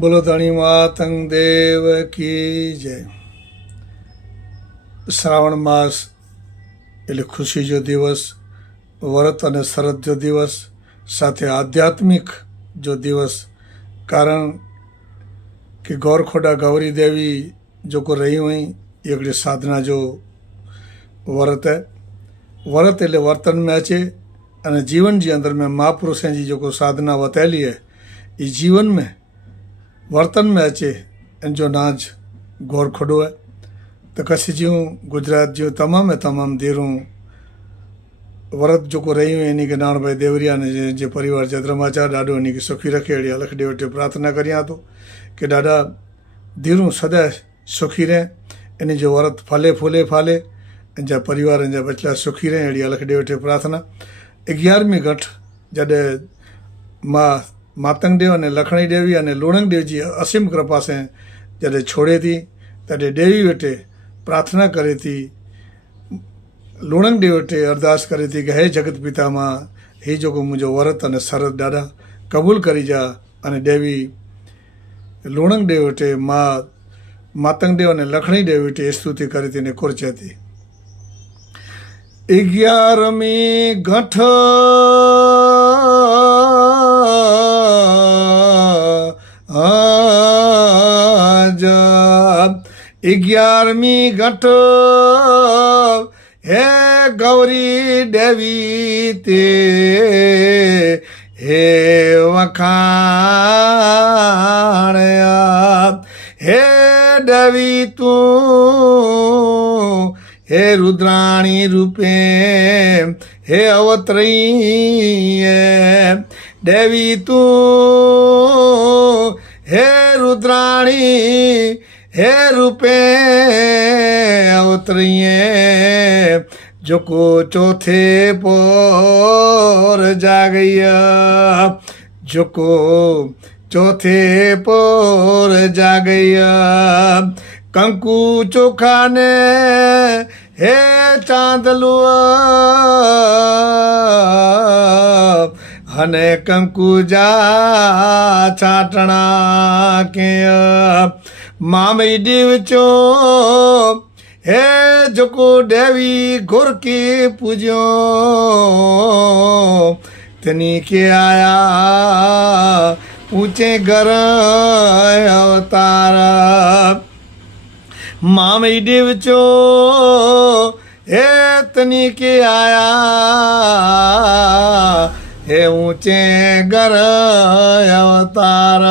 બોલો ધણી માતંગ દેવ કી જય. શ્રાવણ માસ એટલે ખુશી જો દિવસ, વ્રત અને શરદ જો દિવસ, સાથે આધ્યાત્મિક જો દિવસ. કારણ કે ગौरखोड़ा गौरी देवी जो को रही हुई एक साधना जो व्रत है. व्रत એટલે વર્તન में अचे અને जीवन जी अंदर में महापुरुषें जी जो को साधना बतैली है ये जीवन में वर्तन में अचे इन जो नाज गौरखोड़ो है. तो कच्छ जूं गुजरात जूं तमाम देरूं व्रत जो को रही हुई इन्हीं के नाण भाई देवरिया ने जे परिवार चंद्रमाचार ॾाढो इन्हीं के सुखी रखे. अड़ी अलख ॾे प्रार्थना करियां तो कि ॾाढा देरूं सदा सुखी रहे, इन जो व्रत फले फूले फाले, इन जा परिवार इन जा बचला सुखी रहे. अड़ी अलख ॾे प्रार्थना. 11મી ઘટ जॾहिं माँ मातंग देव ने लखणी देवी और लूणंग देव जी असीम कृपा से जॾहिं छोड़े थी तॾहिं देवी वेठे प्रार्थना करे थी, लूणंग देव वेठे अरदास करे थी कि हे जगत पिता मां ही जो मुझो व्रत और शरद ॾाढा कबूल करी जा. अने देवी लूणंग देव वेठे माँ मातंग देव और लखणी देव वेठे स्तुति करी थी ने कुर्चे थी. 11મી ઘટ जब 11મી ઘટ हे गौरी देवी ते हे वखाण हे देवी तू हे रुद्राणी रूपे हे अवतरी देवी तू हे रुद्राणी हे रूपे अवतरी जो को चौथे पोर जागई, जो को चौथे पोर जागई. कंकु चोखा ने हे चांदलुआ हने कंकु जा छाटना के मामई देव चो हे जोको देवी घुर की पूजो तनी के आया ऊंचे घर अवतार. मामई देव चो हे तनी के आया हे ऊंचे घर अवतार.